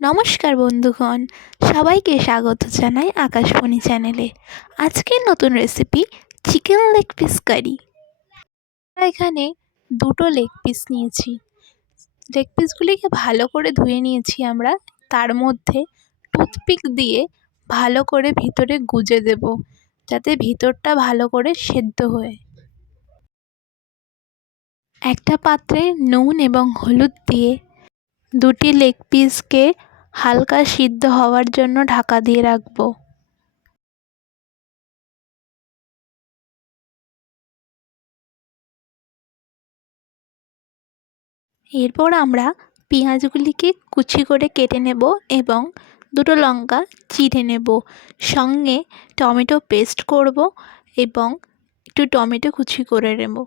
নমস্কার বন্ধুগণ, সবাইকে স্বাগত জানাই আকাশবাণী চ্যানেলে। আজকের নতুন রেসিপি চিকেন লেগ পিস কারি। এখানে দুটো লেগ পিস নিয়েছি। লেগ পিসগুলিকে ভালো করে ধুয়ে নিয়েছি আমরা। তার মধ্যে টুথপিক দিয়ে ভালো করে ভিতরে গুজে দেব, যাতে ভিতরটা ভালো করে সেদ্ধ হয়। একটা পাত্রে নুন এবং হলুদ দিয়ে দুটি লেগ পিসকে হালকা সিদ্ধ হওয়ার জন্য ঢাকা দিয়ে রাখবো। এরপর আমরা পেঁয়াজগুলিকে কুচি করে কেটে নেব এবং দুটো লঙ্কা চিড়ে নেব। সঙ্গে টমেটো পেস্ট করব এবং একটু টমেটো কুচি করে নেব।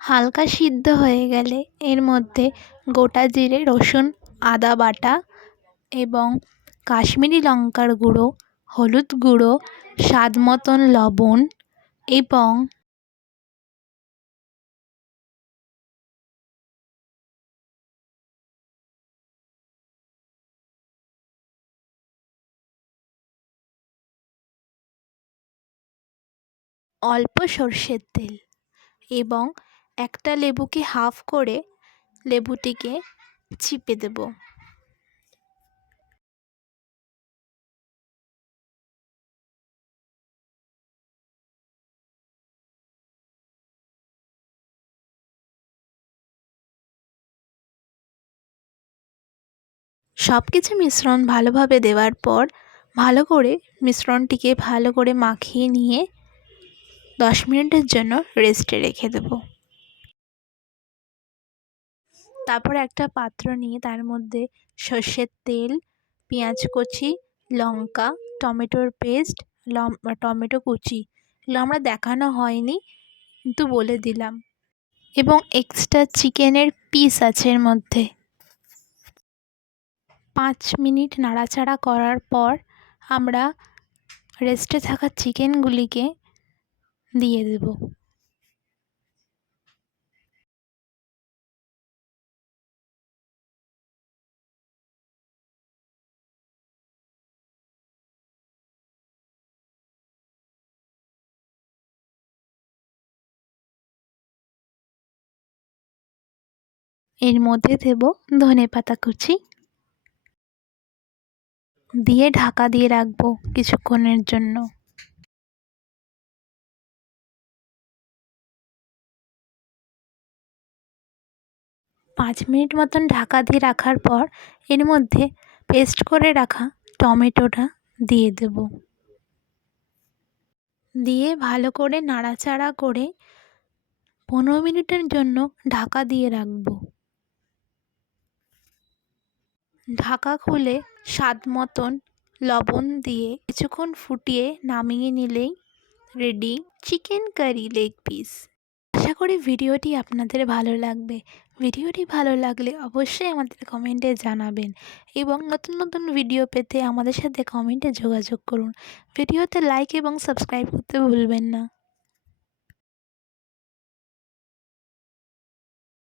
হালকা সিদ্ধ হয়ে গেলে এর মধ্যে গোটা জিরে, রসুন, আদা বাটা এবং কাশ্মীরি লঙ্কার গুঁড়ো, হলুদ গুঁড়ো, স্বাদ মতন লবণ এবং অল্প সর্ষের তেল এবং একটা লেবুকে হাফ করে লেবুটিকে চিপে দেব। সব কিছু মিশ্রণ ভালোভাবে দেওয়ার পর ভালো করে মিশ্রণটিকে ভালো করে মাখিয়ে নিয়ে 10 মিনিটের জন্য রেস্টে রেখে দেব। তারপর একটা পাত্র নিয়ে তার মধ্যে সর্ষের তেল, পেঁয়াজ কুচি, লঙ্কা, টমেটোর পেস্ট, টমেটো কুচি, এগুলো আমরা দেখানো হয়নি কিন্তু বলে দিলাম, এবং এক্সট্রা চিকেনের পিস আছে এর মধ্যে। 5 মিনিট নাড়াচাড়া করার পর আমরা রেস্টে থাকা চিকেনগুলিকে দিয়ে দেব। এর মধ্যে দেব ধনেপাতা কুচি, দিয়ে ঢাকা দিয়ে রাখবো কিছুক্ষণের জন্য। 5 মিনিট মতন ঢাকা দিয়ে রাখার পর এর মধ্যে পেস্ট করে রাখা টমেটোটা দিয়ে দেব। দিয়ে ভালো করে নাড়াচাড়া করে 15 মিনিটের জন্য ঢাকা দিয়ে রাখবো। ঢাকা খুলে স্বাদ মতন লবণ দিয়ে কিছুক্ষণ ফুটিয়ে নামিয়ে নিলেই ready chicken curry leg piece. আশা করি ভিডিওটি আপনাদের ভালো লাগবে। ভিডিওটি ভালো লাগলে অবশ্যই আমাদের কমেন্টে জানাবেন এবং নতুন নতুন ভিডিও পেতে আমাদের সাথে কমেন্টে যোগাযোগ করুন। ভিডিওতে লাইক এবং সাবস্ক্রাইব করতে ভুলবেন না।